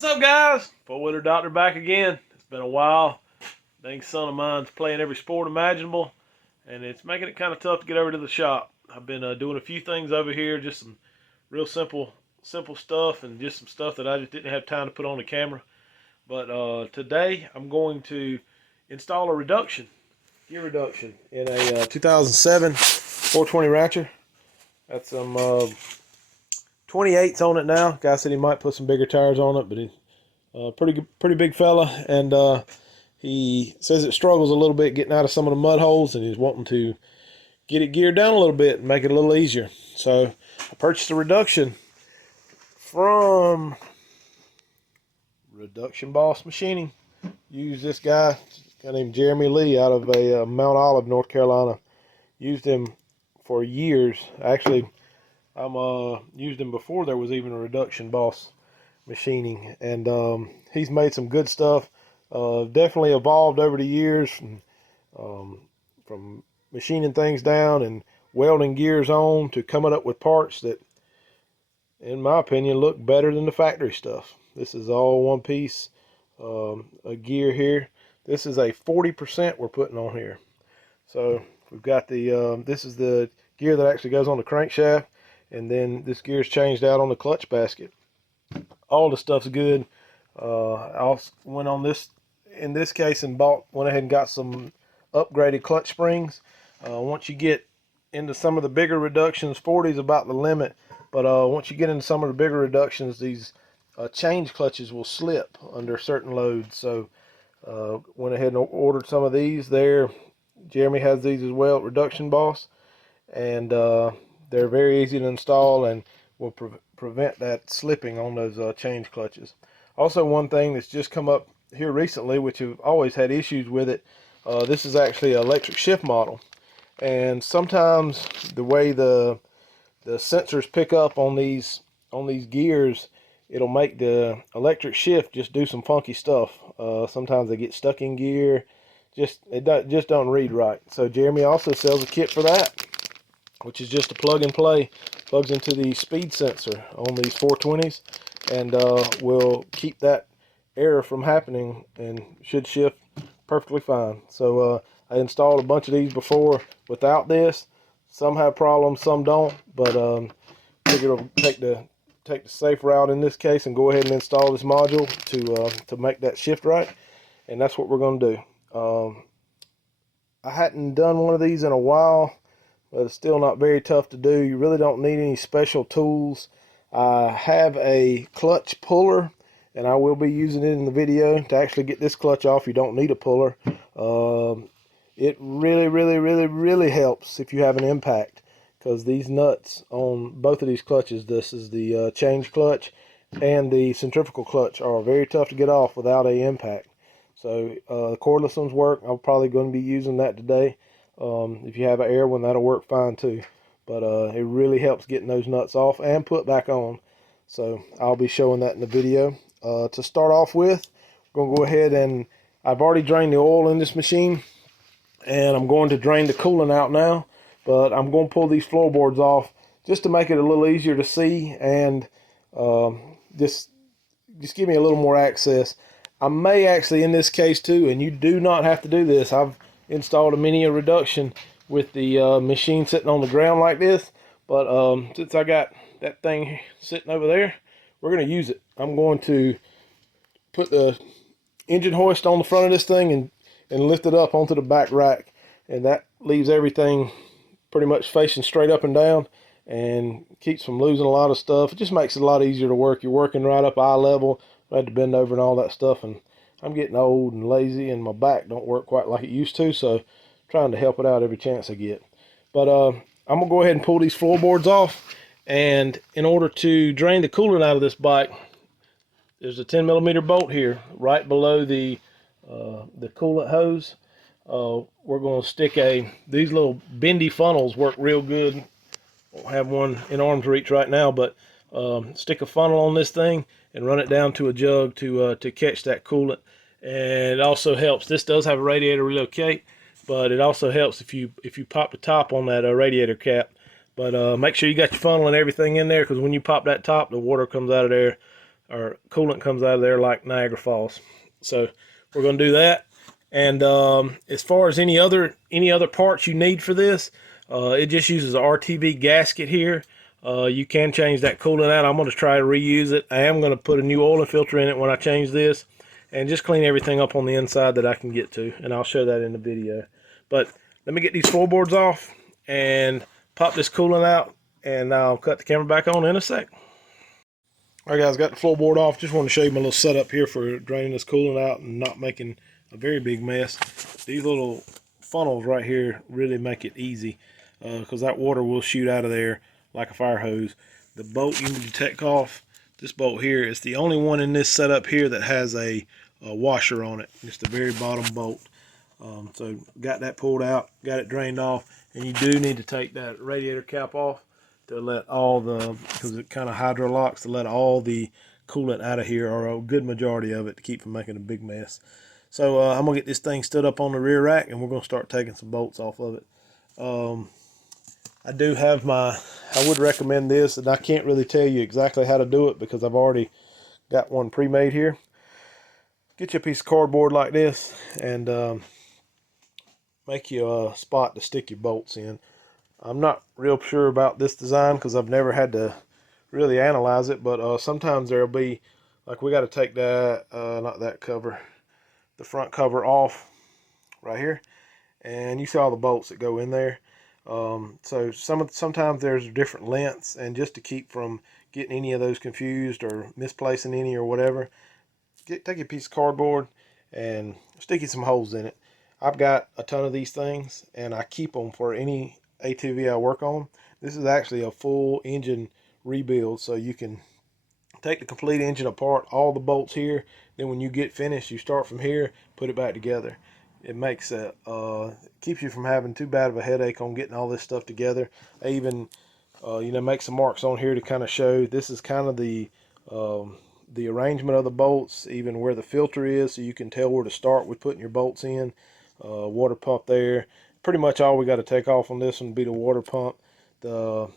What's up, guys? Four-wheeler doctor back again. It's been a while. Dang son of mine's playing every sport imaginable, and it's making it kind of tough to get over to the shop. I've been doing a few things over here, just some real simple stuff, and just some stuff that I just didn't have time to put on the camera. But today I'm going to install a gear reduction in a 2007 420 Rancher. Got some 28s on it now. Guy said he might put some bigger tires on it, but he pretty big fella, and he says it struggles a little bit getting out of some of the mud holes, and he's wanting to get it geared down a little bit and make it a little easier. So I purchased a reduction from Reduction Boss Machining. Used this guy named Jeremy Lee out of Mount Olive, North Carolina. Used him for years. Actually, I'm used him before there was even a Reduction Boss Machining, and he's made some good stuff. Definitely evolved over the years from machining things down and welding gears on to coming up with parts that, in my opinion, look better than the factory stuff. This is all one piece a gear here. This is a 40% we're putting on here. So we've got the this is the gear that actually goes on the crankshaft, and then this gear is changed out on the clutch basket. All the stuff's good. I also went on this in this case and went ahead and got some upgraded clutch springs. Once you get into some of the bigger reductions, 40 is about the limit, but once you get into some of the bigger reductions, these change clutches will slip under certain loads. So went ahead and ordered some of these there. Jeremy has these as well at Reduction Boss, and they're very easy to install and will prevent that slipping on those change clutches. Also, one thing that's just come up here recently, which have always had issues with it, this is actually an electric shift model, and sometimes the way the sensors pick up on these gears, it'll make the electric shift just do some funky stuff. Sometimes they get stuck in gear, just don't read right. So Jeremy also sells a kit for that, which is just a plug and play. Plugs into the speed sensor on these 420s, and will keep that error from happening and should shift perfectly fine. So I installed a bunch of these before without this. Some have problems, some don't, but figured I'll take the safe route in this case and go ahead and install this module to make that shift right, and that's what we're going to do. I hadn't done one of these in a while, but it's still not very tough to do. You really don't need any special tools. I have a clutch puller, and I will be using it in the video. To actually get this clutch off, you don't need a puller. It really helps if you have an impact, because these nuts on both of these clutches, this is the change clutch and the centrifugal clutch, are very tough to get off without a impact. So the cordless ones work. I'm probably going to be using that today. If you have an air one, that'll work fine too, but it really helps getting those nuts off and put back on. So I'll be showing that in the video. To start off with, we're going to go ahead, and I've already drained the oil in this machine, and I'm going to drain the coolant out now, but I'm going to pull these floorboards off just to make it a little easier to see, and just give me a little more access. I may actually, in this case too, and you do not have to do this, I've installed a mini reduction with the machine sitting on the ground like this, but since I got that thing sitting over there, we're going to use it. I'm going to put the engine hoist on the front of this thing and lift it up onto the back rack, and that leaves everything pretty much facing straight up and down and keeps from losing a lot of stuff. It just makes it a lot easier to work. You're working right up eye level. I had to bend over and all that stuff, and I'm getting old and lazy, and my back don't work quite like it used to, so trying to help it out every chance I get. But I'm going to go ahead and pull these floorboards off, and in order to drain the coolant out of this bike, there's a 10mm bolt here right below the coolant hose. We're going to stick these little bendy funnels work real good. Don't have one in arm's reach right now, but stick a funnel on this thing and run it down to a jug to catch that coolant. And it also helps. This does have a radiator relocate, but it also helps if you pop the top on that radiator cap. But make sure you got your funnel and everything in there, because when you pop that top, the water comes out of there or coolant comes out of there like Niagara Falls. So we're going to do that. And as far as any other parts you need for this, it just uses a RTV gasket here. You can change that coolant out. I'm going to try to reuse it. I am going to put a new oil filter in it when I change this, and just clean everything up on the inside that I can get to, and I'll show that in the video. But let me get these floorboards off and pop this coolant out, and I'll cut the camera back on in a sec. All right, guys, got the floorboard off. Just want to show you my little setup here for draining this coolant out and not making a very big mess. These little funnels right here really make it easy because that water will shoot out of there like a fire hose. The bolt you need to take off, this bolt here, is the only one in this setup here that has a washer on it. It's the very bottom bolt. So got that pulled out, got it drained off, and you do need to take that radiator cap off to let all the, because it kind of hydro locks, to let all the coolant out of here, or a good majority of it, to keep from making a big mess. So I'm gonna get this thing stood up on the rear rack, and we're gonna start taking some bolts off of it. I do have I would recommend this, and I can't really tell you exactly how to do it because I've already got one pre-made here. Get you a piece of cardboard like this, and make you a spot to stick your bolts in. I'm not real sure about this design because I've never had to really analyze it, but sometimes there'll be, like, we got to take that, not that cover, the front cover off right here, and you see all the bolts that go in there. So sometimes there's different lengths, and just to keep from getting any of those confused or misplacing any or whatever, take a piece of cardboard and stick you some holes in it. I've got a ton of these things, and I keep them for any ATV I work on. This is actually a full engine rebuild, so you can take the complete engine apart, all the bolts here, then when you get finished, you start from here, put it back together. It makes it keeps you from having too bad of a headache on getting all this stuff together. I even make some marks on here to kind of show this is kind of the arrangement of the bolts, even where the filter is, so you can tell where to start with putting your bolts in. Water pump there. Pretty much all we got to take off on this one would be the water pump, the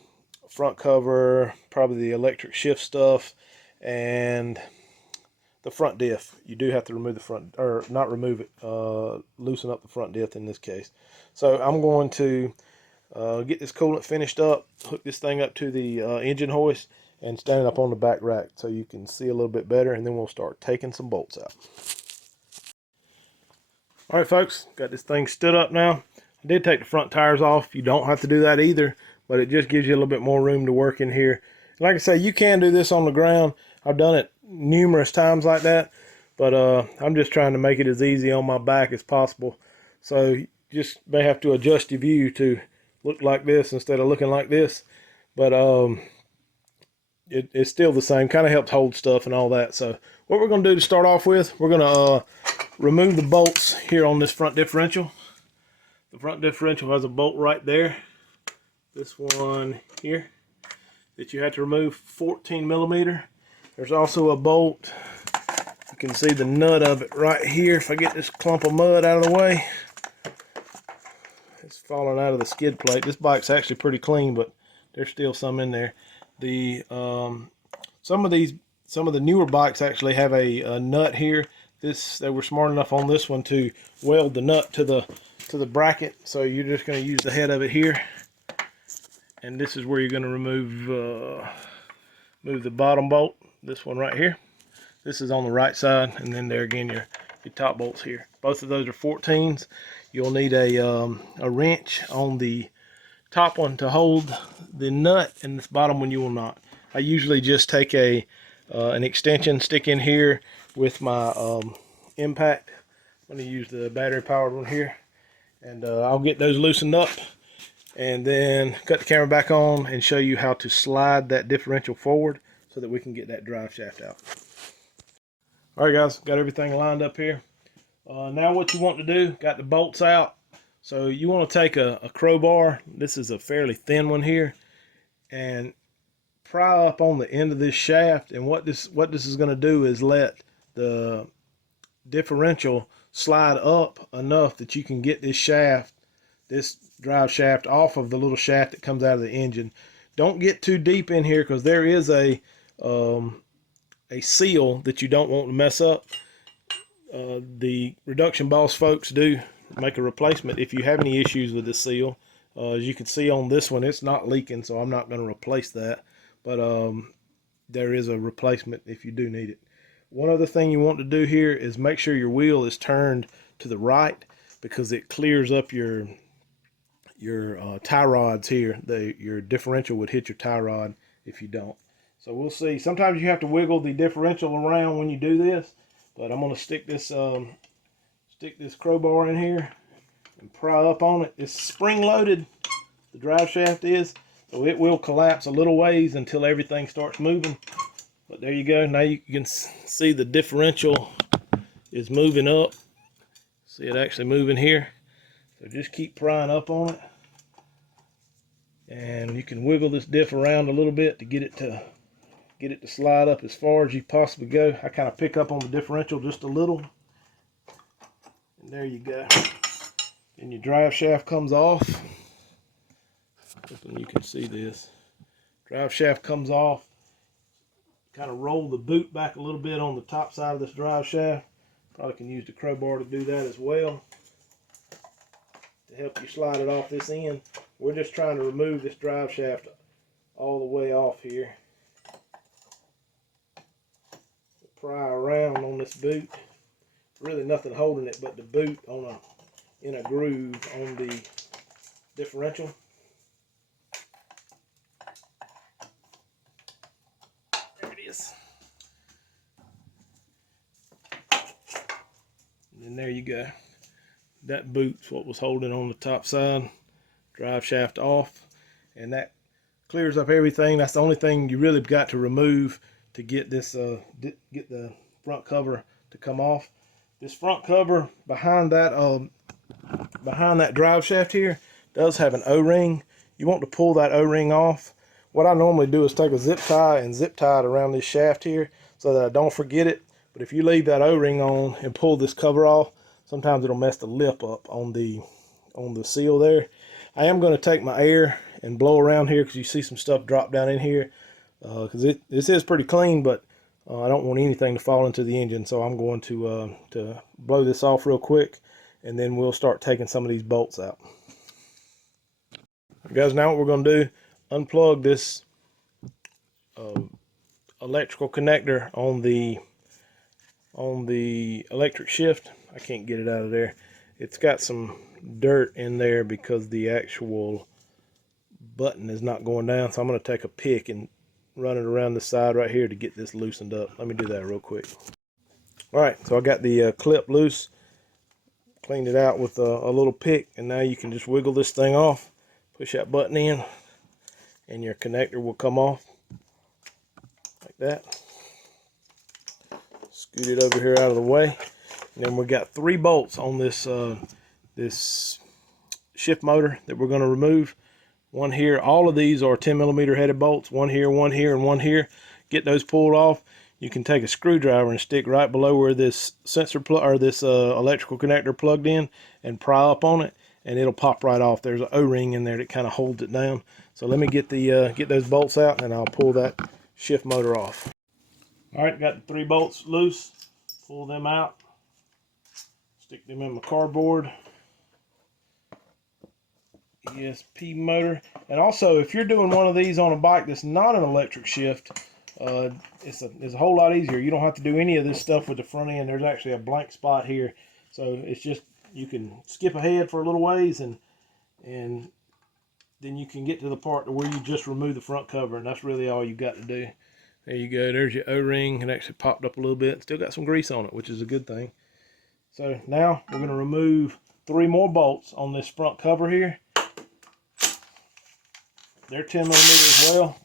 front cover, probably the electric shift stuff, and the front diff. You do have to remove the front, or not remove it, loosen up the front diff in this case. So I'm going to get this coolant finished up, hook this thing up to the engine hoist, and stand it up on the back rack so you can see a little bit better, and then we'll start taking some bolts out. All right, folks, got this thing stood up now. I did take the front tires off. You don't have to do that either, but it just gives you a little bit more room to work in here. Like I say, you can do this on the ground. I've done it numerous times like that, but I'm just trying to make it as easy on my back as possible. So you just may have to adjust your view to look like this instead of looking like this, but it's still the same. Kind of helps hold stuff and all that. So what we're going to do to start off with, we're going to remove the bolts here on this front differential. The front differential has a bolt right there. This one here that you have to remove, 14 millimeter. There's also a bolt. You can see the nut of it right here. If I get this clump of mud out of the way, it's falling out of the skid plate. This bike's actually pretty clean, but there's still some in there. The some of the newer bikes actually have a nut here. They were smart enough on this one to weld the nut to the bracket. So you're just going to use the head of it here, and this is where you're going to move the bottom bolt. This one right here. This is on the right side, and then there again your top bolts here. Both of those are 14s. You'll need a wrench on the top one to hold the nut, and this bottom one you will not. I usually just take an extension, stick in here with my impact. I'm going to use the battery powered one here, and I'll get those loosened up and then cut the camera back on and show you how to slide that differential forward so that we can get that drive shaft out. All right, guys, got everything lined up here. Now what you want to do, got the bolts out. So you want to take a crowbar. This is a fairly thin one here, and pry up on the end of this shaft. And what this is going to do is let the differential slide up enough that you can get this drive shaft off of the little shaft that comes out of the engine. Don't get too deep in here because there is a a seal that you don't want to mess up, the Reduction Boss folks do make a replacement if you have any issues with the seal. As you can see on this one, it's not leaking, so I'm not going to replace that. But there is a replacement if you do need it. One other thing you want to do here is make sure your wheel is turned to the right, because it clears up your tie rods here. Your differential would hit your tie rod if you don't. So we'll see. Sometimes you have to wiggle the differential around when you do this, but I'm going to stick this crowbar in here and pry up on it. It's spring loaded, the drive shaft is, so it will collapse a little ways until everything starts moving. But there you go. Now you can see the differential is moving up. See it actually moving here. So just keep prying up on it, and you can wiggle this diff around a little bit to get it to slide up as far as you possibly go. I kind of pick up on the differential just a little, and there you go. And your drive shaft comes off. Hoping you can see this. Drive shaft comes off. Kind of roll the boot back a little bit on the top side of this drive shaft. Probably can use the crowbar to do that as well, to help you slide it off this end. We're just trying to remove this drive shaft all the way off here. Pry around on this boot. Really nothing holding it but the boot in a groove on the differential. There it is. And then there you go. That boot's what was holding on the top side. Drive shaft off, and that clears up everything. That's the only thing you really got to remove to get this get the front cover to come off. This front cover behind that drive shaft here does have an O-ring. You want to pull that O-ring off. What I normally do is take a zip tie and zip tie it around this shaft here so that I don't forget it. But if you leave that O-ring on and pull this cover off, sometimes it'll mess the lip up on the seal there. I am going to take my air and blow around here, because you see some stuff drop down in here. Because this is pretty clean, but I don't want anything to fall into the engine, so I'm going to blow this off real quick, and then we'll start taking some of these bolts out. Guys, now what we're going to do, unplug this electrical connector on the electric shift. I can't get it out of there. It's got some dirt in there because the actual button is not going down, so I'm going to take a pick and run it around the side right here to get this loosened up. Let me do that real quick. Alright, so I got the clip loose, cleaned it out with a little pick, and now you can just wiggle this thing off, push that button in, and your connector will come off like that. Scoot it over here out of the way, and then we got 3 bolts on this this shift motor that we're going to remove. One here. All of these are 10mm headed bolts. One here, and one here. Get those pulled off. You can take a screwdriver and stick right below where this sensor plug or this electrical connector plugged in, and pry up on it, and it'll pop right off. There's an O-ring in there that kind of holds it down. So let me get those bolts out, and I'll pull that shift motor off. All right, got the 3 bolts loose. Pull them out. Stick them in my cardboard. ESP motor. And also, if you're doing one of these on a bike that's not an electric shift, it's a whole lot easier. You don't have to do any of this stuff with the front end. There's actually a blank spot here, so it's just, you can skip ahead for a little ways, and then you can get to the part where you just remove the front cover, and that's really all you got to do. There you go. There's your O-ring. It actually popped up a little bit. Still got some grease on it, which is a good thing. So now we're going to remove 3 more bolts on this front cover here. They're 10mm as well.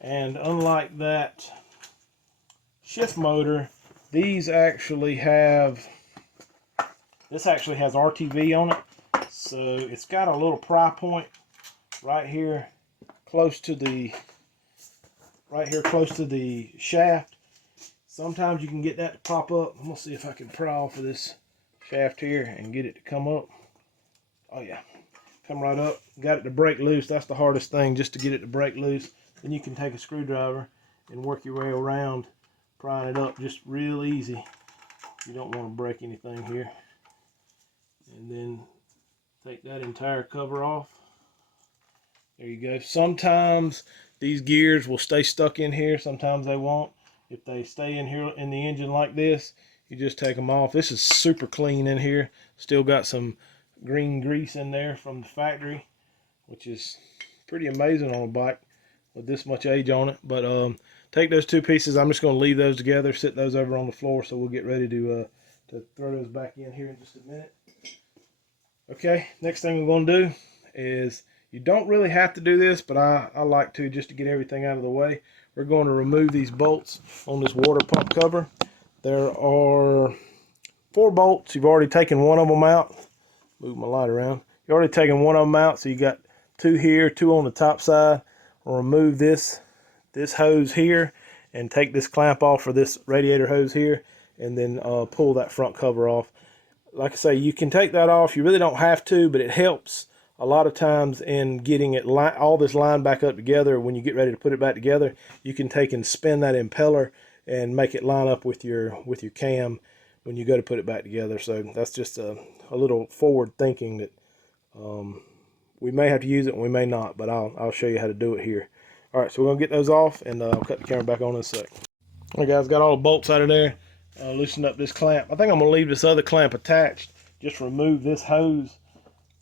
And unlike that shift motor, these actually have, this actually has RTV on it. So it's got a little pry point right here close to the shaft. Sometimes you can get that to pop up. I'm gonna see if I can pry off of this shaft here and get it to come up. Oh yeah, come right up. Got it to break loose. That's the hardest thing, just to get it to break loose. Then you can take a screwdriver and work your way around, prying it up just real easy. You don't want to break anything here. And then take that entire cover off. There you go. Sometimes these gears will stay stuck in here, sometimes they won't. If they stay in here in the engine like this, you just take them off. This is super clean in here. Still got some green grease in there from the factory, which is pretty amazing on a bike with this much age on it. But take those two pieces. I'm just going to leave those together, sit those over on the floor, so we'll get ready to throw those back in here in just a minute. Okay, next thing we're going to do is, you don't really have to do this, but I like to, just to get everything out of the way. We're going to remove these bolts on this water pump cover. There are 4 bolts. You've already taken one of them out. Move my light around. You've already taken one of them out, so you got 2 here, 2 on the top side. We'll remove this hose here and take this clamp off for this radiator hose here, and then pull that front cover off. Like I say, you can take that off. You really don't have to, but it helps a lot of times in getting it all this line back up together. When you get ready to put it back together, you can take and spin that impeller and make it line up with your cam when you go to put it back together. So that's just a little forward thinking that we may have to use it and we may not, but I'll show you how to do it here. All right, so we're gonna get those off, and I'll cut the camera back on in a sec. All right, guys, got all the bolts out of there. Loosened up this clamp. I think I'm gonna leave this other clamp attached. Just remove this hose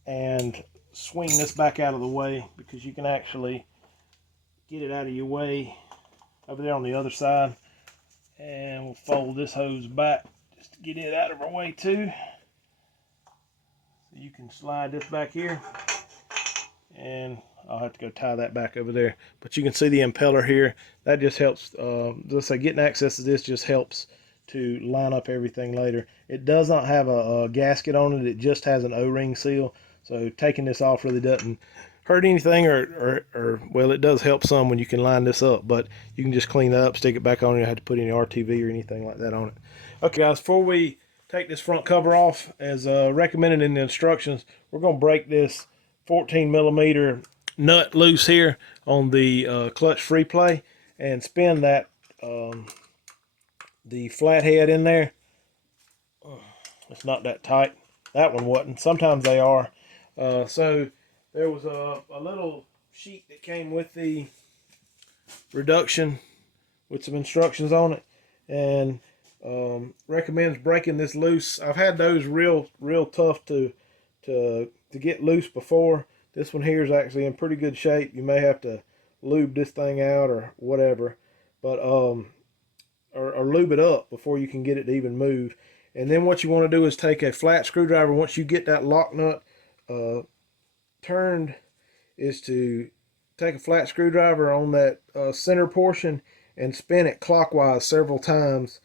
and swing this back out of the way, because you can actually get it out of your way over there on the other side. And we'll fold this hose back just to get it out of our way too. So you can slide this back here, and I'll have to go tie that back over there. But you can see the impeller here. That just helps, let's say, getting access to this just helps to line up everything later. It does not have a gasket on it. It just has an O-ring seal. So taking this off really doesn't hurt anything, or well, it does help some when you can line this up, but you can just clean that up, stick it back on. You don't have to put any RTV or anything like that on it. Okay, guys, before we take this front cover off, as recommended in the instructions, we're going to break this 14mm nut loose here on the clutch free play, and spin that the flathead in there. It's not that tight. That one wasn't. Sometimes they are. So there was a little sheet that came with the reduction with some instructions on it, and recommends breaking this loose. I've had those real tough to get loose before. This one here is actually in pretty good shape. You may have to lube this thing out or whatever, but or lube it up before you can get it to even move. And then what you want to do is take a flat screwdriver. Once you get that lock nut turned, is to take a flat screwdriver on that center portion and spin it clockwise several times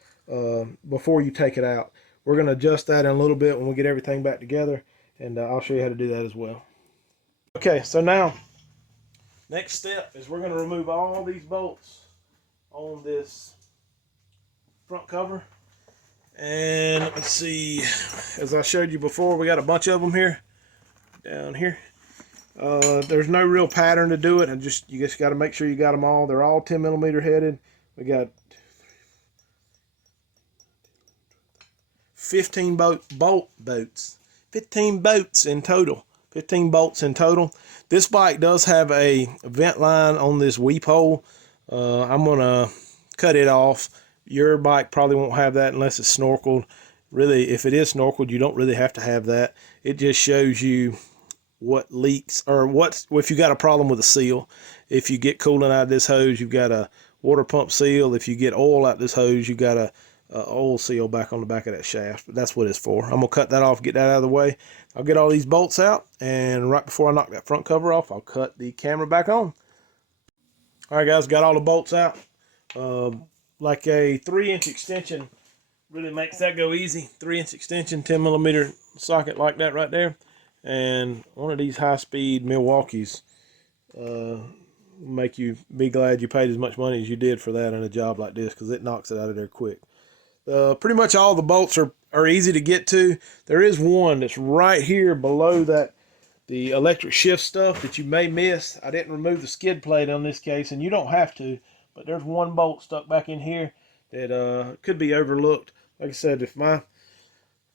before you take it out. We're going to adjust that in a little bit when we get everything back together, and I'll show you how to do that as well. Okay, so now next step is we're going to remove all these bolts on this front cover. And let's see, as I showed you before, we got a bunch of them here, down here. There's no real pattern to do it. You just got to make sure you got them all. They're all 10mm headed. We got 15 bolts. 15 bolts in total. 15 bolts in total. This bike does have a vent line on this weep hole. I'm gonna cut it off. Your bike probably won't have that unless it's snorkeled. Really, if it is snorkeled, you don't really have to have that. It just shows you what leaks, or if you got a problem with a seal. If you get coolant out of this hose, you've got a water pump seal. If you get oil out of this hose, you've got a oil seal back on the back of that shaft. But that's what it's for. I'm gonna cut that off, get that out of the way. I'll get all these bolts out, and right before I knock that front cover off, I'll cut the camera back on. All right, guys, got all the bolts out. Like a 3-inch extension really makes that go easy. 3-inch extension, 10mm socket like that right there. And one of these high-speed Milwaukees make you be glad you paid as much money as you did for that in a job like this, because it knocks it out of there quick. Pretty much all the bolts are easy to get to. There is one that's right here below that the electric shift stuff that you may miss. I didn't remove the skid plate on this case, and you don't have to, but there's one bolt stuck back in here that could be overlooked. Like I said, if my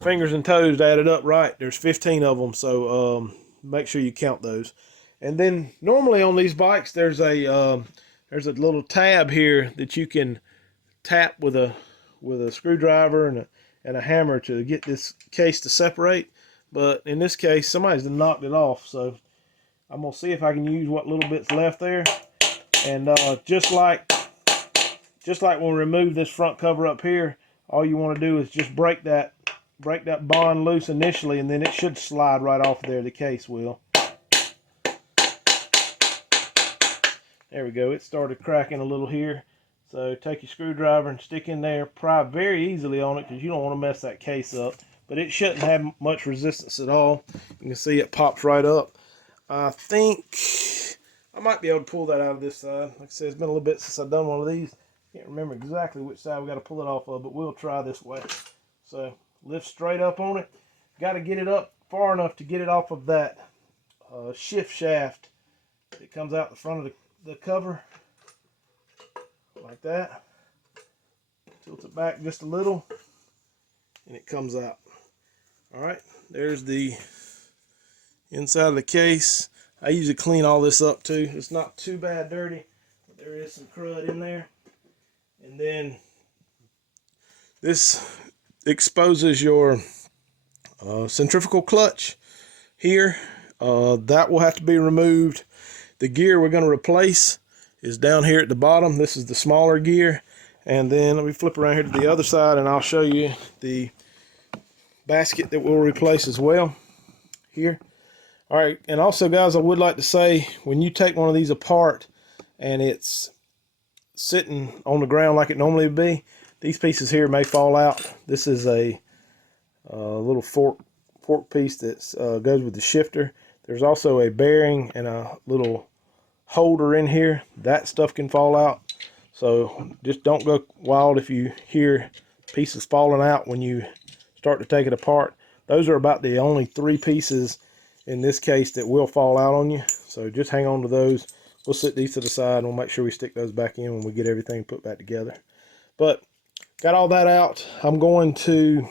fingers and toes added up right, there's 15 of them, so make sure you count those. And then normally on these bikes, there's a little tab here that you can tap with a screwdriver and a hammer to get this case to separate. But in this case, somebody's knocked it off, so I'm gonna see if I can use what little bit's left there. And just like when we remove this front cover up here, all you want to do is just break that bond loose initially, and then it should slide right off there. The case will. There we go. It started cracking a little here. So take your screwdriver and stick in there. Pry very easily on it because you don't want to mess that case up. But it shouldn't have much resistance at all. You can see it pops right up. I think I might be able to pull that out of this side. Like I said, it's been a little bit since I've done one of these. Can't remember exactly which side we got to pull it off of, but we'll try this way. So lift straight up on it. Got to get it up far enough to get it off of that shift shaft that comes out the front of the cover. Like that. Tilt it back just a little and it comes out. Alright, there's the inside of the case. I usually clean all this up too. It's not too bad dirty, but there is some crud in there. And then this exposes your centrifugal clutch here. That will have to be removed. The gear we're going to replace is down here at the bottom. This is the smaller gear. And then let me flip around here to the other side and I'll show you the basket that we'll replace as well here. All right, and also guys, I would like to say, when you take one of these apart and it's sitting on the ground like it normally would be, these pieces here may fall out. This is a little fork piece that goes with the shifter. There's also a bearing and a little holder in here. That stuff can fall out, so just don't go wild if you hear pieces falling out when you start to take it apart. Those are about the only 3 pieces in this case that will fall out on you, so just hang on to those. We'll set these to the side and we'll make sure we stick those back in when we get everything put back together. But got all that out. I'm going to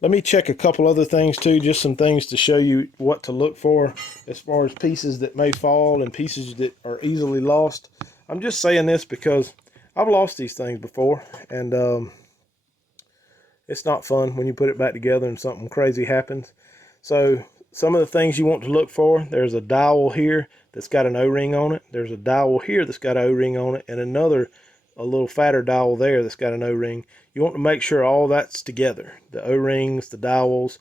let me check a couple other things too, just some things to show you what to look for as far as pieces that may fall and pieces that are easily lost. I'm just saying this because I've lost these things before, and it's not fun when you put it back together and something crazy happens. So some of the things you want to look for: there's a dowel here that's got an O-ring on it. There's a dowel here that's got an O-ring on it, and a little fatter dowel there that's got an O-ring. You want to make sure all that's together. The O-rings, the dowels.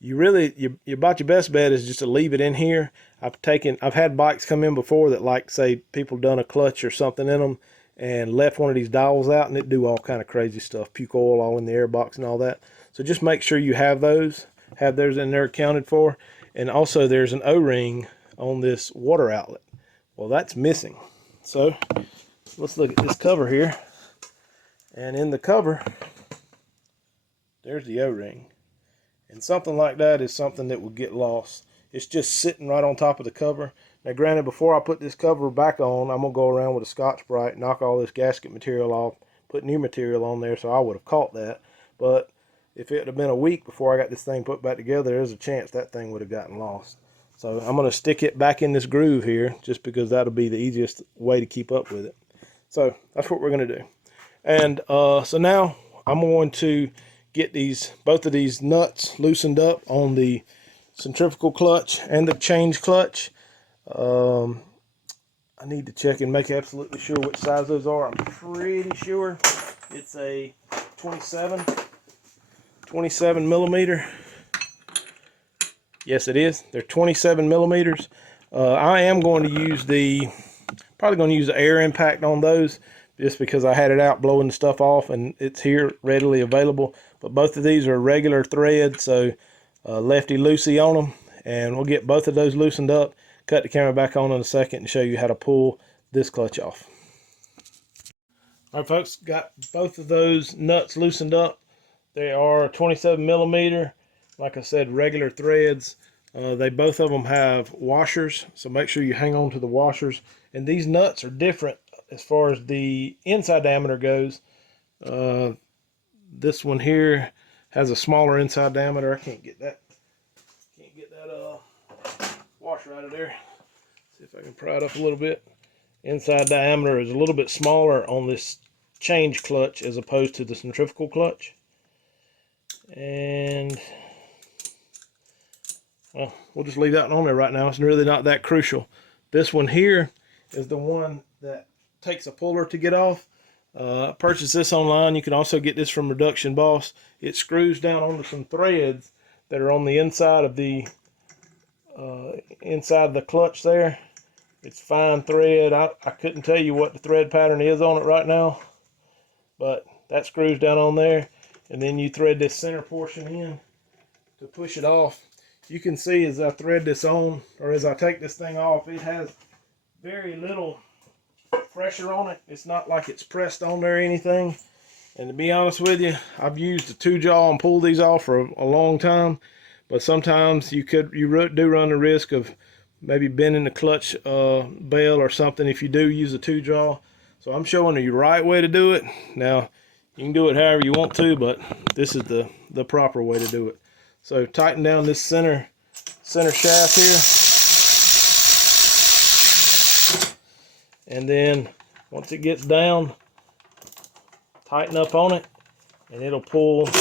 About your best bet is just to leave it in here. I've had bikes come in before that, like, say people done a clutch or something in them and left one of these dowels out, and it do all kind of crazy stuff, puke oil all in the air box and all that. So just make sure you have those in there accounted for. And also there's an O-ring on this water outlet. Well, that's missing. So let's look at this cover here. And in the cover, there's the O-ring. And something like that is something that will get lost. It's just sitting right on top of the cover. Now granted, before I put this cover back on, I'm going to go around with a Scotch-Brite, knock all this gasket material off, put new material on there, so I would have caught that. But if it had been a week before I got this thing put back together, there's a chance that thing would have gotten lost. So I'm going to stick it back in this groove here, just because that'll be the easiest way to keep up with it. So that's what we're going to do. And so now I'm going to get both of these nuts loosened up on the centrifugal clutch and the change clutch. I need to check and make absolutely sure which size those are. I'm pretty sure it's a 27 millimeter. Yes, it is. They're 27 millimeters. I am going to use probably going to use the air impact on those, just because I had it out blowing the stuff off and it's here readily available. But both of these are regular thread, so lefty-loosey on them. And we'll get both of those loosened up, cut the camera back on in a second, and show you how to pull this clutch off. All right, folks, got both of those nuts loosened up. They are 27 millimeter. Like I said, regular threads. They both of them have washers, so make sure you hang on to the washers. And these nuts are different as far as the inside diameter goes. This one here has a smaller inside diameter. I can't get that washer out of there. See if I can pry it up a little bit. Inside diameter is a little bit smaller on this change clutch as opposed to the centrifugal clutch. And well, we'll just leave that on there right now. It's really not that crucial. This one here is the one that takes a puller to get off. Purchase this online. You can also get this from Reduction Boss. It screws down onto some threads that are on the inside of the clutch there. It's fine thread. I couldn't tell you what the thread pattern is on it right now, but that screws down on there, and then you thread this center portion in to push it off. You can see as I thread this on, or as I take this thing off, it has very little pressure on it. It's not like it's pressed on there or anything. And to be honest with you, I've used a 2-jaw and pulled these off for a long time, but sometimes you do run the risk of maybe bending the clutch bell or something if you do use a 2-jaw. So I'm showing you the right way to do it. Now, you can do it however you want to, but this is the proper way to do it. So tighten down this center shaft here. And then once it gets down, tighten up on it, and it'll pull that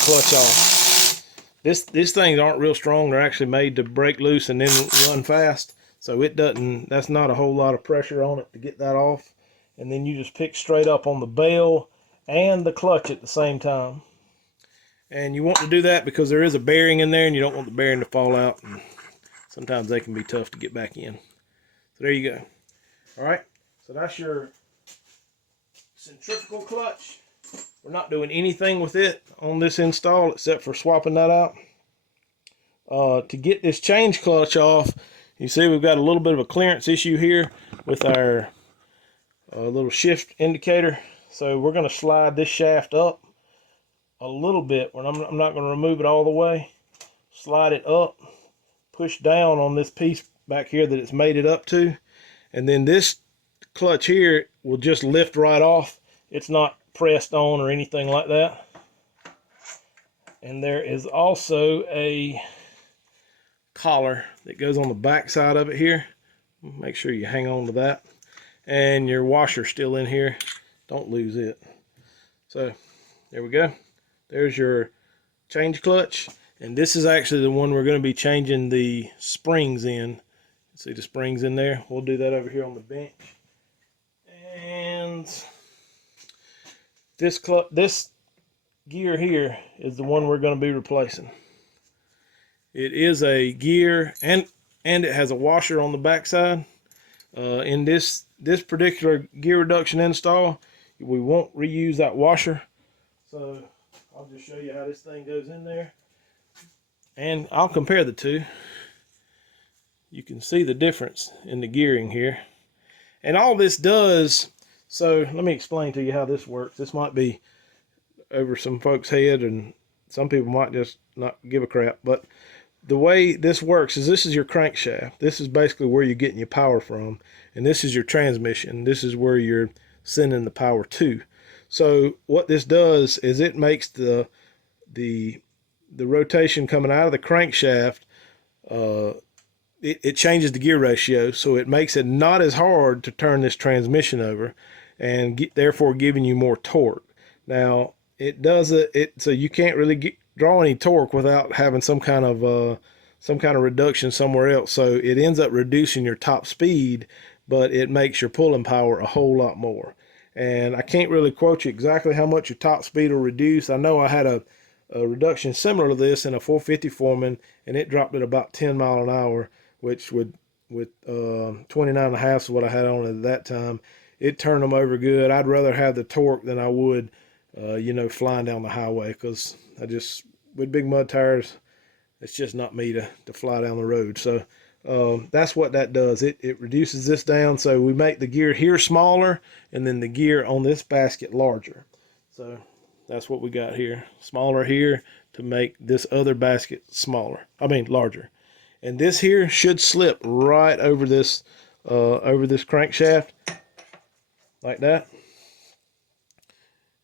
clutch off. These things aren't real strong. They're actually made to break loose and then run fast. So that's not a whole lot of pressure on it to get that off. And then you just pick straight up on the bell and the clutch at the same time. And you want to do that because there is a bearing in there and you don't want the bearing to fall out. And sometimes they can be tough to get back in. So there you go. All right, so that's your centrifugal clutch. We're not doing anything with it on this install except for swapping that out. To get this change clutch off, you see we've got a little bit of a clearance issue here with our little shift indicator. So we're going to slide this shaft up a little bit. I'm not going to remove it all the way. Slide it up, push down on this piece back here that it's made it up to, and then this clutch here will just lift right off. It's not pressed on or anything like that. And there is also a collar that goes on the back side of it here. Make sure you hang on to that. And your washer's still in here. Don't lose it. So there we go. There's your change clutch. And this is actually the one we're going to be changing the springs in. See the springs in there? We'll do that over here on the bench. And this gear here is the one we're going to be replacing. It is a gear and it has a washer on the backside. In this particular gear reduction install, we won't reuse that washer. So I'll just show you how this thing goes in there. And I'll compare the two. You can see the difference in the gearing here. And all this does, so let me explain to you how this works. This might be over some folks' head and some people might just not give a crap. But the way this works is this is your crankshaft. This is basically where you're getting your power from. And this is your transmission. This is where you're sending the power to. So what this does is it makes the rotation coming out of the crankshaft, it changes the gear ratio, so it makes it not as hard to turn this transmission over, and therefore giving you more torque. Now it does it so you can't really draw any torque without having some kind of reduction somewhere else. So it ends up reducing your top speed, but it makes your pulling power a whole lot more. And I can't really quote you exactly how much your top speed will reduce. I know I had a reduction similar to this in a 450 Foreman, and it dropped at about 10 miles an hour, which with 29.5 is what I had on it at that time. It turned them over good. I'd rather have the torque than I would, flying down the highway, because with big mud tires, it's just not me to fly down the road. So that's what that does. It reduces this down, so we make the gear here smaller, and then the gear on this basket larger. So that's what we got here. Smaller here, to make this other basket larger. And this here should slip right over this crankshaft like that.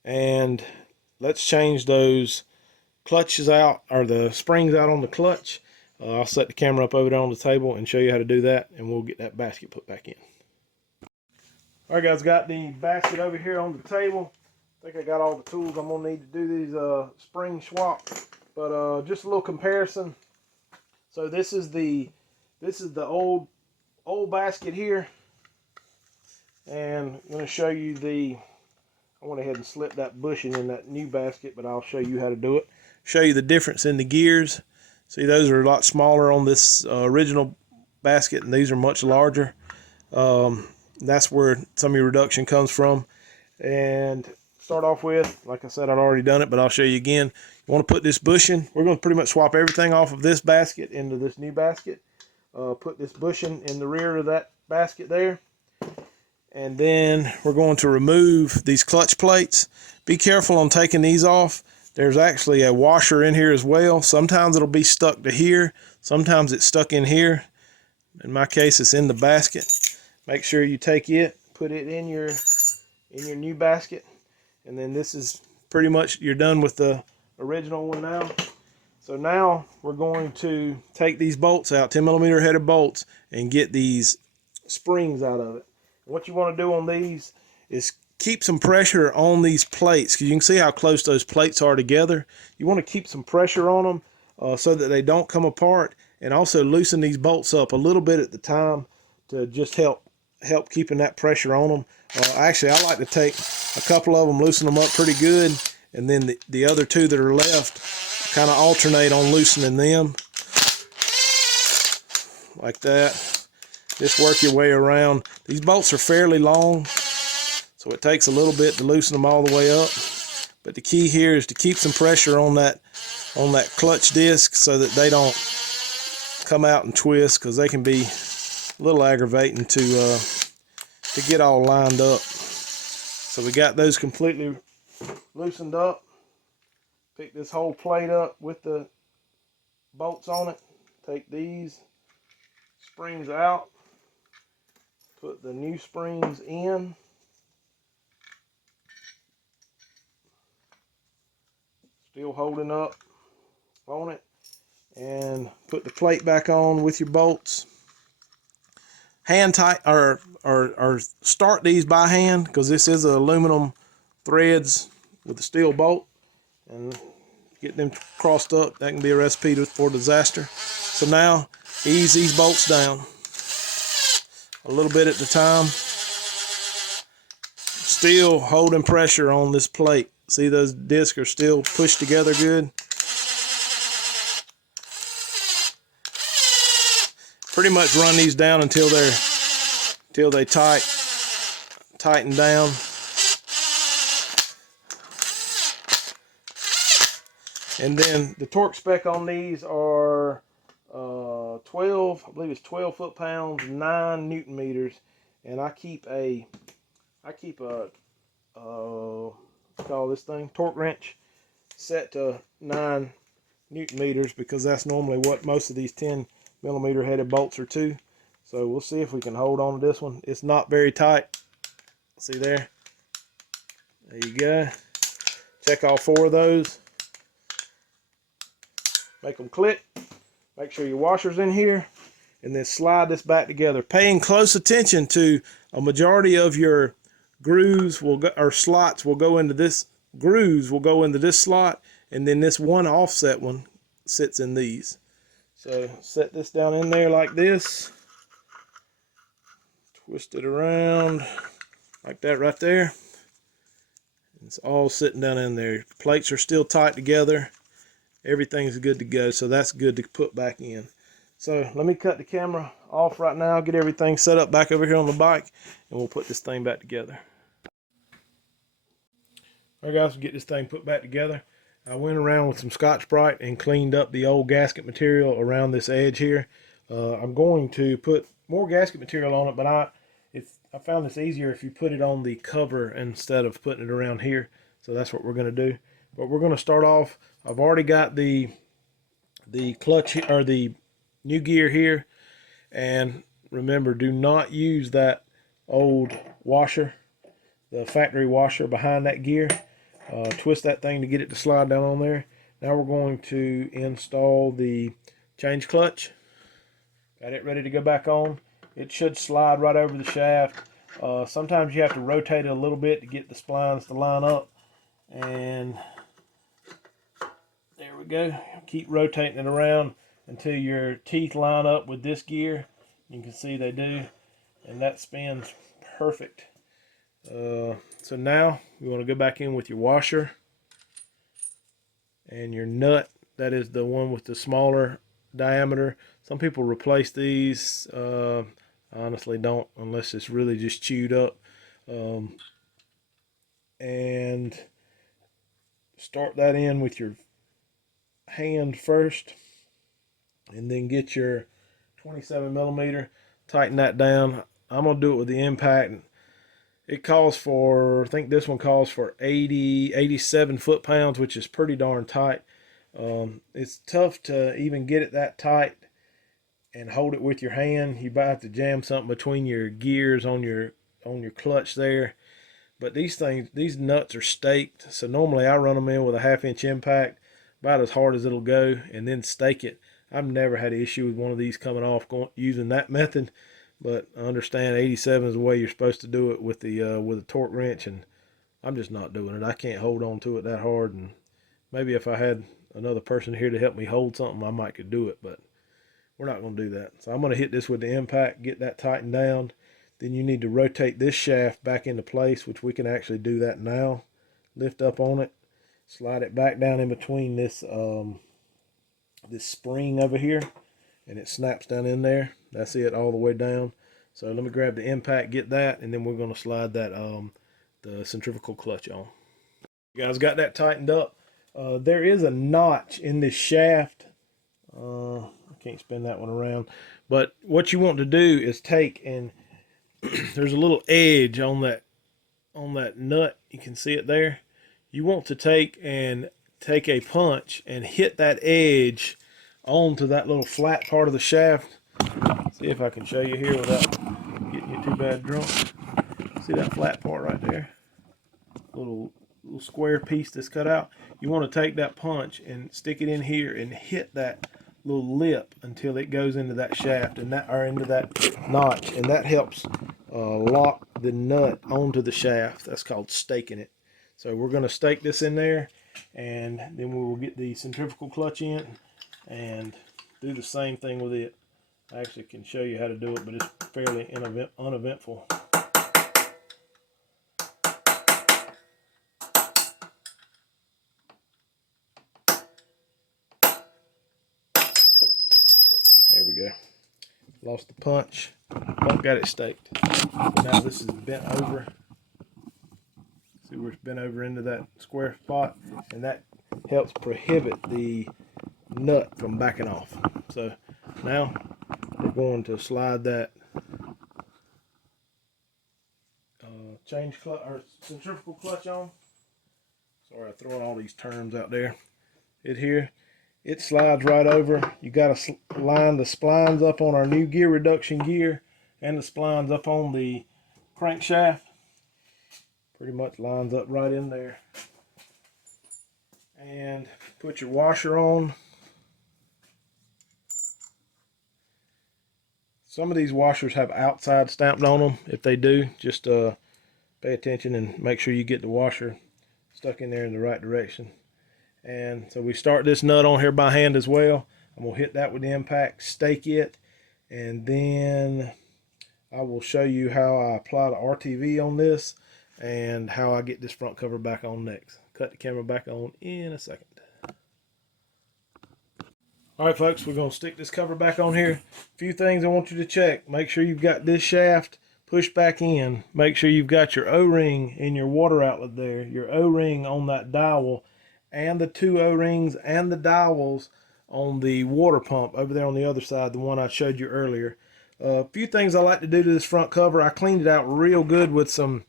And let's change those clutches out, or the springs out on the clutch. I'll set the camera up over there on the table and show you how to do that, and we'll get that basket put back in. All right, guys, got the basket over here on the table. I think I got all the tools I'm gonna need to do these spring swap, but just a little comparison. So this is the old basket here, and I'm gonna show you I went ahead and slipped that bushing in that new basket, but I'll show you how to do it. Show you the difference in the gears. See, those are a lot smaller on this original basket, and these are much larger. That's where some of your reduction comes from. And start off with, like I said, I'd already done it, but I'll show you again. You want to put this bushing. We're going to pretty much swap everything off of this basket into this new basket. Put this bushing in the rear of that basket there. And then we're going to remove these clutch plates. Be careful on taking these off. There's actually a washer in here as well. Sometimes it'll be stuck to here. Sometimes it's stuck in here. In my case, it's in the basket. Make sure you take it, put it in your new basket. And then this is pretty much, you're done with the original one now. So now we're going to take these bolts out, 10mm headed bolts, and get these springs out of it. What you want to do on these is keep some pressure on these plates, because you can see how close those plates are together. You want to keep some pressure on them so that they don't come apart, and also loosen these bolts up a little bit at the time to just help keeping that pressure on them. Actually, I like to take a couple of them, loosen them up pretty good, and then the other two that are left, kind of alternate on loosening them like that. Just work your way around. These bolts are fairly long, so it takes a little bit to loosen them all the way up. But the key here is to keep some pressure on that clutch disc so that they don't come out and twist, because they can be a little aggravating to get all lined up. So we got those completely loosened up. Pick this whole plate up with the bolts on it. Take these springs out. Put the new springs in. Still holding up on it. And put the plate back on with your bolts. Hand tight, or start these by hand, because this is aluminum threads with a steel bolt. And get them crossed up. That can be a recipe for disaster. So now ease these bolts down a little bit at a time. Still holding pressure on this plate. See, those discs are still pushed together good. Pretty much run these down until they tighten down. And then the torque spec on these are 12, I believe it's 12 foot-pounds, 9 Newton meters, and I keep a call this thing torque wrench set to 9 Newton meters, because that's normally what most of these 10mm headed bolts are to. So we'll see if we can hold on to this one. It's not very tight. See there? There you go. Check all 4 of those. Make them click. Make sure your washer's in here, and then slide this back together. Paying close attention to a majority of your grooves or slots will go into this. Grooves will go into this slot, and then this one offset one sits in these. So set this down in there like this. Twist it around like that right there. It's all sitting down in there. Plates are still tight together. Everything's good to go, so that's good to put back in. So let me cut the camera off right now, get everything set up back over here on the bike, and we'll put this thing back together. All right, guys, we'll get this thing put back together. I went around with some Scotch-Brite and cleaned up the old gasket material around this edge here. I'm going to put more gasket material on it, but I found this easier if you put it on the cover instead of putting it around here. So that's what we're going to do. But we're going to start off. I've already got the clutch or the new gear here, and remember, do not use that old washer, the factory washer behind that gear. Twist that thing to get it to slide down on there. Now we're going to install the change clutch. Got it ready to go back on. It should slide right over the shaft. Sometimes you have to rotate it a little bit to get the splines to line up. And there we go. Keep rotating it around until your teeth line up with this gear. You can see they do. And that spins perfect. So now you want to go back in with your washer and your nut. That is the one with the smaller diameter. Some people replace these. I honestly don't, unless it's really just chewed up. And start that in with your hand first, and then get your 27 millimeter, tighten that down. I'm gonna do it with the impact. It calls for, I think this one calls for 87 foot-pounds, which is pretty darn tight. It's tough to even get it that tight and hold it with your hand. You might have to jam something between your gears on your clutch there. But these nuts are staked, so normally I run them in with a 1/2 inch impact, about as hard as it'll go, and then stake it. I've never had an issue with one of these coming off using that method. But I understand 87 is the way you're supposed to do it with a torque wrench, and I'm just not doing it. I can't hold on to it that hard, and maybe if I had another person here to help me hold something, I might could do it, but we're not going to do that. So I'm going to hit this with the impact, get that tightened down. Then you need to rotate this shaft back into place, which we can actually do that now. Lift up on it, slide it back down in between this this spring over here, and it snaps down in there. That's it, all the way down. So let me grab the impact, get that, and then we're going to slide that the centrifugal clutch on. You guys got that tightened up. There is a notch in this shaft. I can't spin that one around. But what you want to do is take and there's a little edge on that nut. You can see it there. You want to take a punch and hit that edge onto that little flat part of the shaft. See if I can show you here without getting you too bad drunk. See that flat part right there? Little square piece that's cut out. You want to take that punch and stick it in here and hit that little lip until it goes into that shaft and into that notch, and that helps lock the nut onto the shaft. That's called staking it. So we're going to stake this in there, and then we will get the centrifugal clutch in and do the same thing with it. I actually can show you how to do it, but it's fairly uneventful. There we go. Lost the punch. Got it staked. Now this is bent over. See where it's bent over into that square spot, and that helps prohibit the nut from backing off. So now we're going to slide that change clutch or centrifugal clutch on. Sorry, I'm throwing all these terms out there. It slides right over. You got to line the splines up on our new gear reduction gear and the splines up on the crankshaft. Pretty much lines up right in there. And put your washer on. Some of these washers have outside stamped on them. If they do, just pay attention and make sure you get the washer stuck in there in the right direction. And so we start this nut on here by hand as well. I'm going to hit that with the impact, stake it, and then I will show you how I apply the RTV on this and how I get this front cover back on next. Cut the camera back on in a second. Alright folks, we're going to stick this cover back on here. A few things I want you to check. Make sure you've got this shaft pushed back in. Make sure you've got your O-ring in your water outlet there. Your O-ring on that dowel, and the 2 O-rings and the dowels on the water pump over there on the other side, the one I showed you earlier. A few things I like to do to this front cover. I cleaned it out real good with some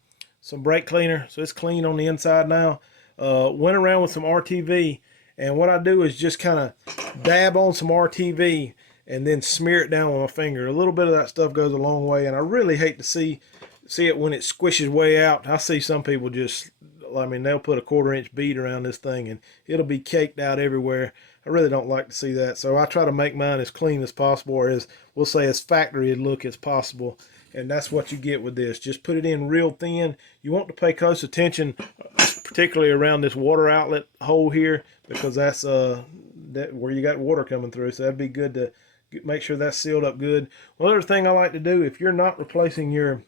brake cleaner, so it's clean on the inside now. went around with some RTV, and what I do is just kind of dab on some RTV and then smear it down with my finger. A little bit of that stuff goes a long way, and I really hate to see it when it squishes way out. I see some people just, I mean, they'll put a 1/4 inch bead around this thing and it'll be caked out everywhere. I really don't like to see that, so I try to make mine as clean as possible, or as, we'll say, as factory look as possible. And that's what you get with this. Just put it in real thin. You want to pay close attention, particularly around this water outlet hole here, because that's that where you got water coming through. So that'd be good to make sure that's sealed up good. One other thing I like to do, if you're not replacing your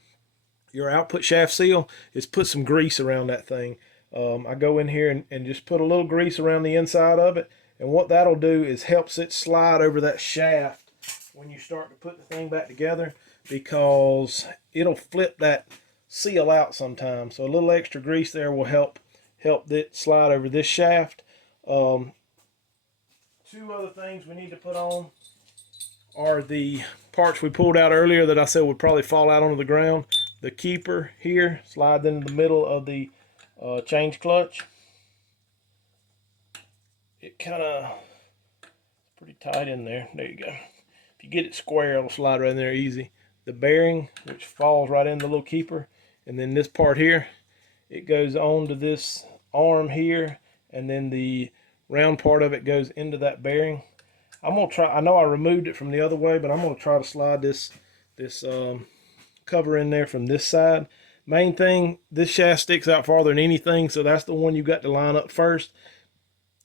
output shaft seal, is put some grease around that thing. I go in here and just put a little grease around the inside of it, and what that'll do is helps it slide over that shaft when you start to put the thing back together, because it'll flip that seal out sometimes. So a little extra grease there will help it slide over this shaft. Two other things we need to put on are the parts we pulled out earlier that I said would probably fall out onto the ground. The keeper here slides into the middle of the change clutch. It kind of pretty tight in there. There you go. If you get it square, it'll slide right in there easy. The bearing, which falls right in the little keeper, and then this part here, it goes on to this arm here, and then the round part of it goes into that bearing. I'm gonna try. I know I removed it from the other way, but I'm gonna try to slide this cover in there from this side. Main thing, this shaft sticks out farther than anything, so that's the one you got to line up first.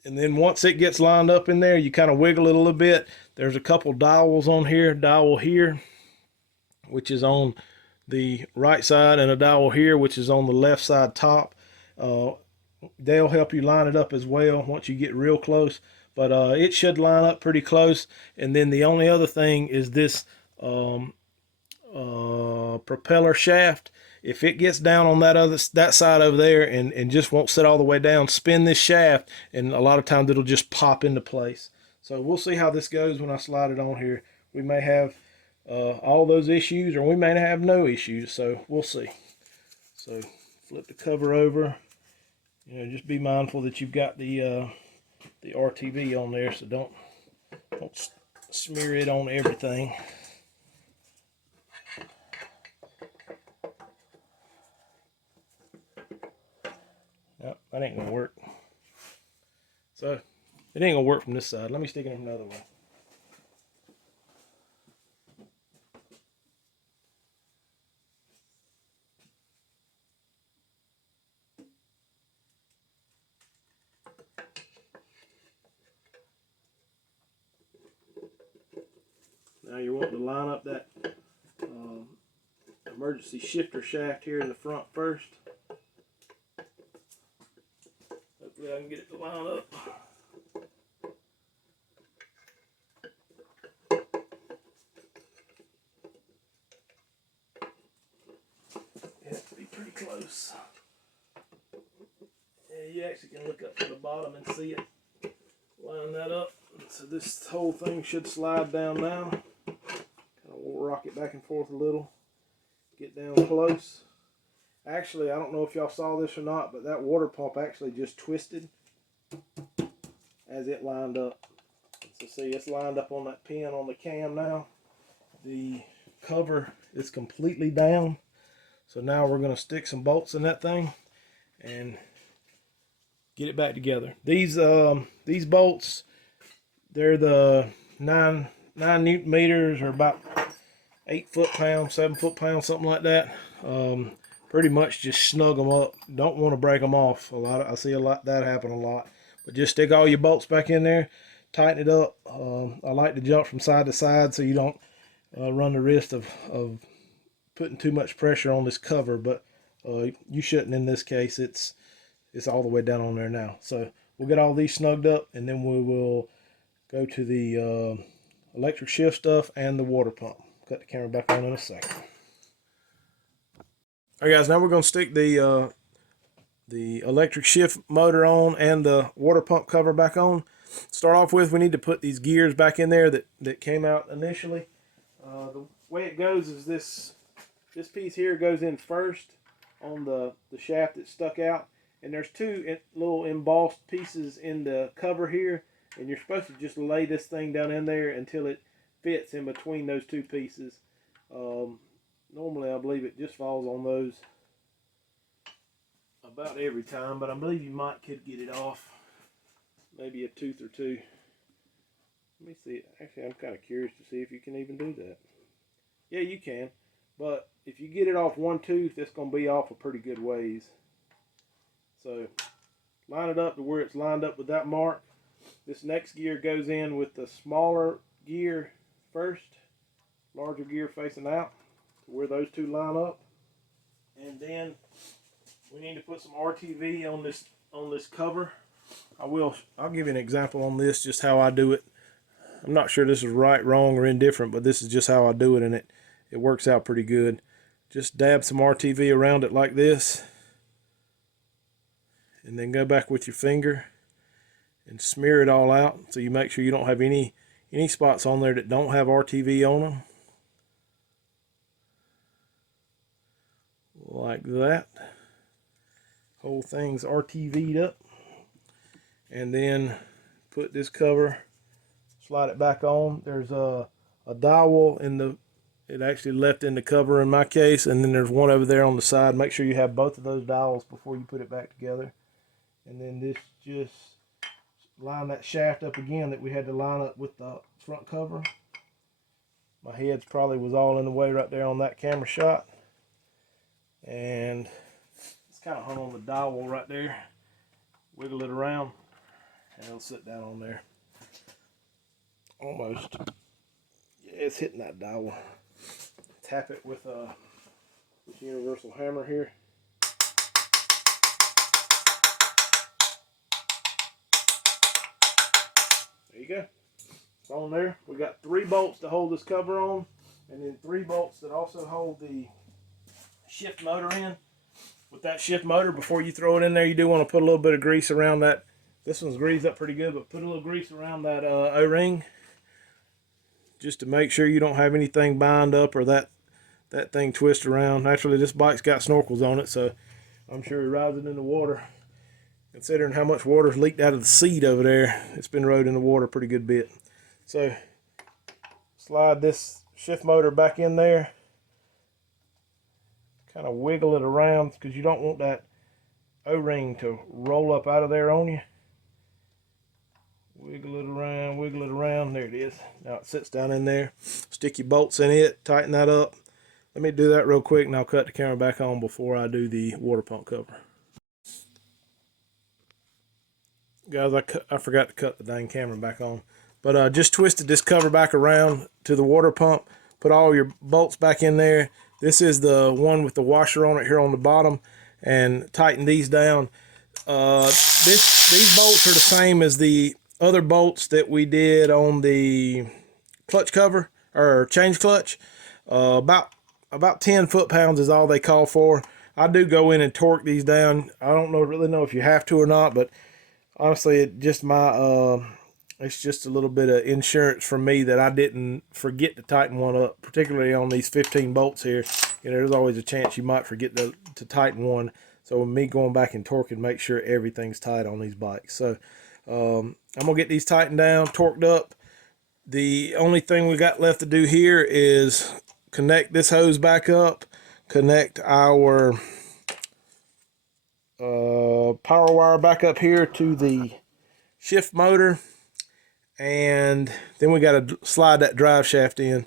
And then once it gets lined up in there, you kind of wiggle it a little bit. There's a couple dowels on here, dowel here, which is on the right side, and a dowel here, which is on the left side top. They'll help you line it up as well once you get real close, but it should line up pretty close. And then the only other thing is this propeller shaft. If it gets down on that side over there and just won't sit all the way down, spin this shaft, and a lot of times it'll just pop into place. So we'll see how this goes when I slide it on here. We may have all those issues, or we may have no issues, so we'll see. So flip the cover over. You know, just be mindful that you've got the RTV on there, so don't smear it on everything. Nope, that ain't gonna work. So it ain't gonna work from this side. Let me stick it in another way. Now you're wanting to line up that emergency shifter shaft here in the front first. Hopefully I can get it to line up. It has to be pretty close. Yeah, you actually can look up to the bottom and see it. Line that up. So this whole thing should slide down now. Kind of rock it back and forth a little. Get down close. Actually, I don't know if y'all saw this or not, but that water pump actually just twisted as it lined up. So see, it's lined up on that pin on the cam now. The cover is completely down. So now we're going to stick some bolts in that thing and get it back together. These bolts, they're the 9 Newton meters, or about 8 foot-pounds, 7 foot-pounds, something like that. Pretty much just snug them up. Don't want to break them off. I see that happen a lot. But just stick all your bolts back in there, tighten it up. I like to jump from side to side so you don't run the risk of putting too much pressure on this cover. But you shouldn't in this case. It's all the way down on there now. So we'll get all these snugged up, and then we will go to the electric shift stuff and the water pump. Cut the camera back on in a second. All right, guys, now we're going to stick the electric shift motor on and the water pump cover back on. Start off with, we need to put these gears back in there that came out initially. The way it goes is this piece here goes in first on the shaft that stuck out, and there's two little embossed pieces in the cover here, and you're supposed to just lay this thing down in there until it fits in between those two pieces. Normally I believe it just falls on those about every time, but I believe you could get it off, maybe a tooth or two. Let me see. Actually, I'm kind of curious to see if you can even do that. Yeah, you can, but if you get it off one tooth, it's going to be off a pretty good ways. So line it up to where it's lined up with that mark. This next gear goes in with the smaller gear first, larger gear facing out to where those two line up, and then we need to put some RTV on this cover. I'll give you an example on this, just how I do it. I'm not sure this is right, wrong, or indifferent, but this is just how I do it, and it works out pretty good. Just dab some RTV around it like this, and then go back with your finger and smear it all out, so you make sure you don't have any spots on there that don't have RTV on them. Like that. Whole thing's RTV'd up. And then put this cover, slide it back on. There's a dowel it actually left in the cover in my case, and then there's one over there on the side. Make sure you have both of those dowels before you put it back together. And then this just line that shaft up again that we had to line up with the front cover. My head's probably was all in the way right there on that camera shot. And it's kind of hung on the dowel right there. Wiggle it around and it'll sit down on there. Almost. Yeah, it's hitting that dowel. Tap it with this universal hammer here. There you go. It's on there. We got 3 bolts to hold this cover on, and then 3 bolts that also hold the shift motor in. With that shift motor, before you throw it in there, you do want to put a little bit of grease around that. This one's greased up pretty good, but put a little grease around that O-ring, just to make sure you don't have anything bind up or that thing twist around. Naturally, this bike's got snorkels on it, so I'm sure it rides it in the water. Considering how much water's leaked out of the seat over there, it's been rode in the water a pretty good bit. So slide this shift motor back in there. Kind of wiggle it around, because you don't want that O-ring to roll up out of there on you. Wiggle it around, wiggle it around. There it is. Now it sits down in there. Stick your bolts in it, tighten that up. Let me do that real quick, and I'll cut the camera back on before I do the water pump cover. Guys, I forgot to cut the dang camera back on. But just twisted this cover back around to the water pump. Put all your bolts back in there. This is the one with the washer on it here on the bottom. And tighten these down. These bolts are the same as the other bolts that we did on the clutch cover, or change clutch. About 10 foot-pounds is all they call for. I do go in and torque these down. I don't really know if you have to or not, but honestly, it's just a little bit of insurance from me that I didn't forget to tighten one up, particularly on these 15 bolts here. You know, there's always a chance you might forget to tighten one. So with me going back and torquing, make sure everything's tight on these bikes. So I'm gonna get these tightened down, torqued up. The only thing we got left to do here is connect this hose back up, connect our power wire back up here to the shift motor, and then we got to slide that drive shaft in.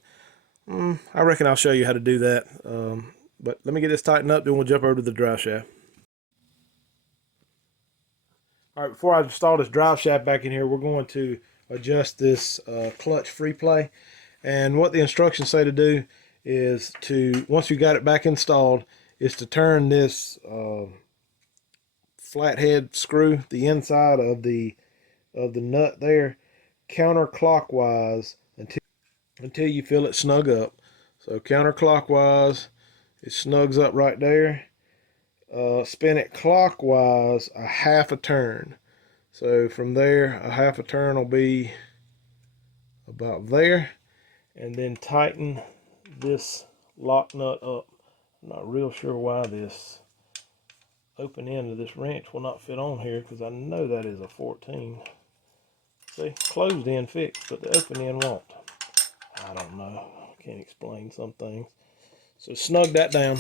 I reckon I'll show you how to do that, but let me get this tightened up, then we'll jump over to the drive shaft. All right, before I install this drive shaft back in here, we're going to adjust this clutch free play. And what the instructions say to do is once you got it back installed, is to turn this flathead screw, the inside of the nut there, counterclockwise until you feel it snug up. So counterclockwise, it snugs up right there. Spin it clockwise a half a turn. So from there, a half a turn will be about there. And then tighten this lock nut up. I'm not real sure why this open end of this wrench will not fit on here because I know that is a 14. See, closed end fixed, but the open end won't. I don't know. I can't explain some things. So snug that down.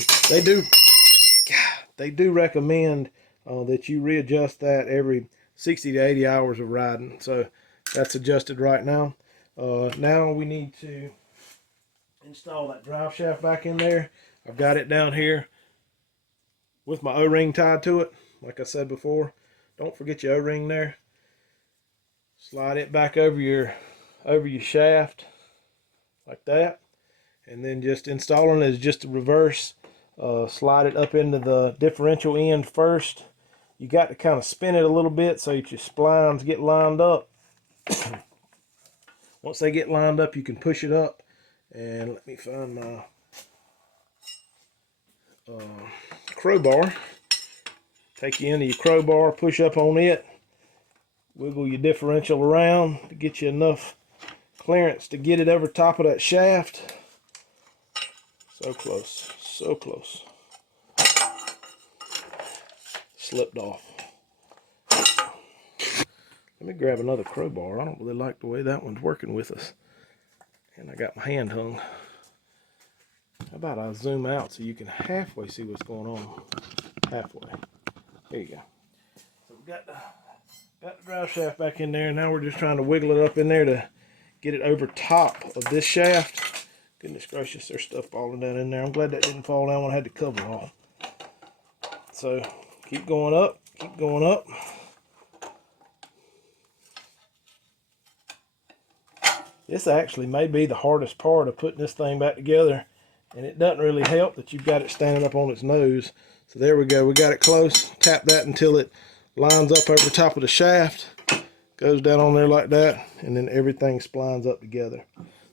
They do recommend that you readjust that every 60 to 80 hours of riding. So that's adjusted right now. Now we need to install that drive shaft back in there. I've got it down here with my O-ring tied to it. Like I said before, don't forget your O-ring there. Slide it back over your shaft like that, and then just installing it is just a reverse. Slide it up into the differential end first. You got to kind of spin it a little bit so that your splines get lined up. Once they get lined up, you can push it up. And let me find my crowbar. Take you into your crowbar, push up on it, wiggle your differential around to get you enough clearance to get it over top of that shaft. So close, so close. Slipped off. Let me grab another crowbar. I don't really like the way that one's working with us. And I got my hand hung. How about I zoom out so you can halfway see what's going on? Halfway. There you go. So we got the drive shaft back in there. Now we're just trying to wiggle it up in there to get it over top of this shaft. Goodness gracious, there's stuff falling down in there. I'm glad that didn't fall down when I had the cover off. So keep going up, keep going up. This actually may be the hardest part of putting this thing back together, and it doesn't really help that you've got it standing up on its nose. So there we go, we got it close. Tap that until it lines up over top of the shaft, goes down on there like that, and then everything splines up together.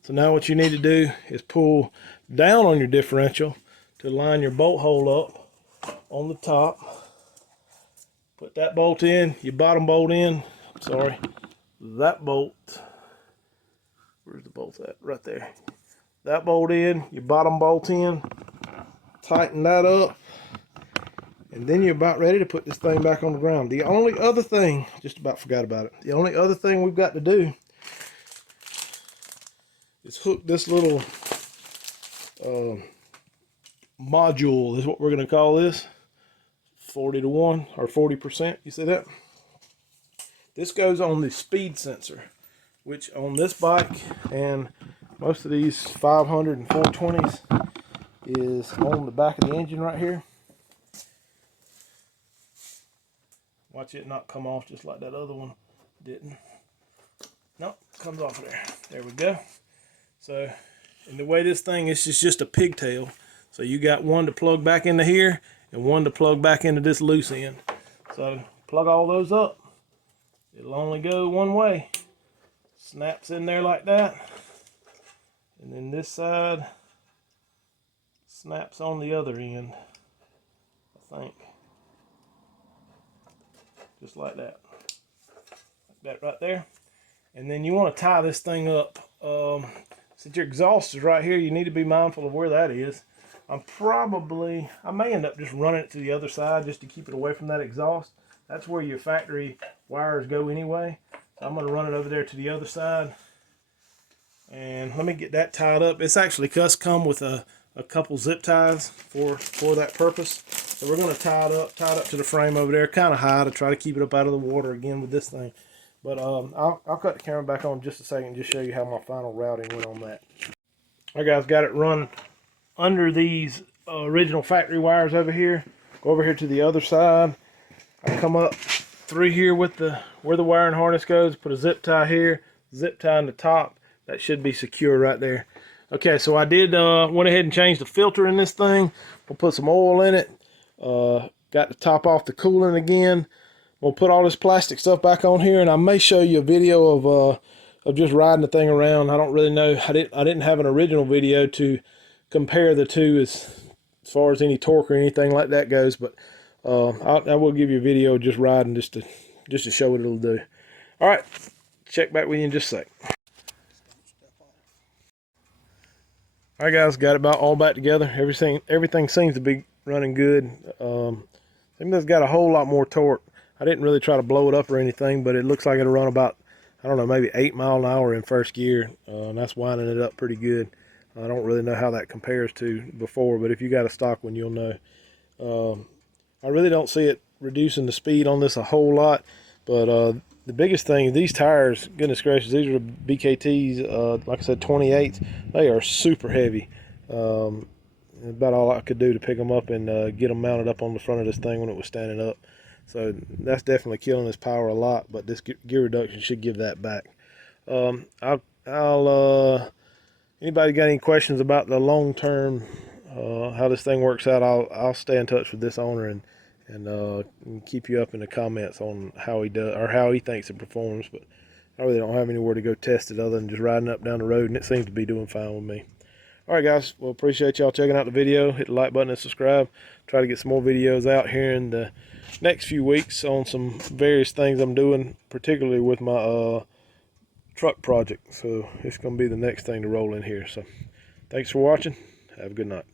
So now what you need to do is pull down on your differential to line your bolt hole up on the top. Put that bolt in, your bottom bolt in, sorry, that bolt. Where's the bolt at? Right there. That bolt in, your bottom bolt in, tighten that up, and then you're about ready to put this thing back on the ground. The only other thing, just about forgot about it, the only other thing we've got to do is hook this little module, is what we're going to call this, 40 to 1 or 40%. You see that? This goes on the speed sensor, which on this bike and most of these 500 and 420s is on the back of the engine right here. Watch it not come off just like that other one didn't. Nope, comes off of there. There we go. So, and the way this thing is just a pigtail. So you got one to plug back into here and one to plug back into this loose end. So plug all those up. It'll only go one way. Snaps in there like that. And then this side snaps on the other end, I think. Just like that. Like that right there. And then you want to tie this thing up. Since your exhaust is right here, you need to be mindful of where that is. I may end up just running it to the other side just to keep it away from that exhaust. That's where your factory wires go anyway. So I'm going to run it over there to the other side. And let me get that tied up. It's actually come with a couple zip ties for that purpose. So we're going to tie it up to the frame over there, kind of high to try to keep it up out of the water again with this thing. But I'll cut the camera back on just a second and just show you how my final routing went on that. All right, guys, got it run under these original factory wires over here. Go over here to the other side. I come up through here with where the wiring harness goes. Put a zip tie here, zip tie in the top. That should be secure right there. Okay, so I did went ahead and changed the filter in this thing. We'll put some oil in it. Got to top off the coolant again. We'll put all this plastic stuff back on here, and I may show you a video of just riding the thing around. I don't really know. I didn't have an original video to compare the two as far as any torque or anything like that goes, but I will give you a video just riding just to show what it'll do. All right, check back with you in just a sec. All right, guys, got it about all back together. Everything seems to be running good. think that's got a whole lot more torque. I didn't really try to blow it up or anything, but it looks like it'll run about, I don't know, maybe 8 miles an hour in first gear, and that's winding it up pretty good. I don't really know how that compares to before, but if you got a stock one, you'll know. I really don't see it reducing the speed on this a whole lot, but the biggest thing, these tires, goodness gracious, these are the BKTs, like I said, 28s. They are super heavy. About all I could do to pick them up and get them mounted up on the front of this thing when it was standing up. So that's definitely killing this power a lot, but this gear reduction should give that back. Anybody got any questions about the long-term, how this thing works out, I'll stay in touch with this owner and keep you up in the comments on how he does, or how he thinks it performs. But I really don't have anywhere to go test it other than just riding up down the road, and it seems to be doing fine with me. All right, guys. Well, appreciate y'all checking out the video. Hit the like button and subscribe. Try to get some more videos out here in the next few weeks on some various things I'm doing, particularly with my truck project. So it's going to be the next thing to roll in here. So thanks for watching. Have a good night.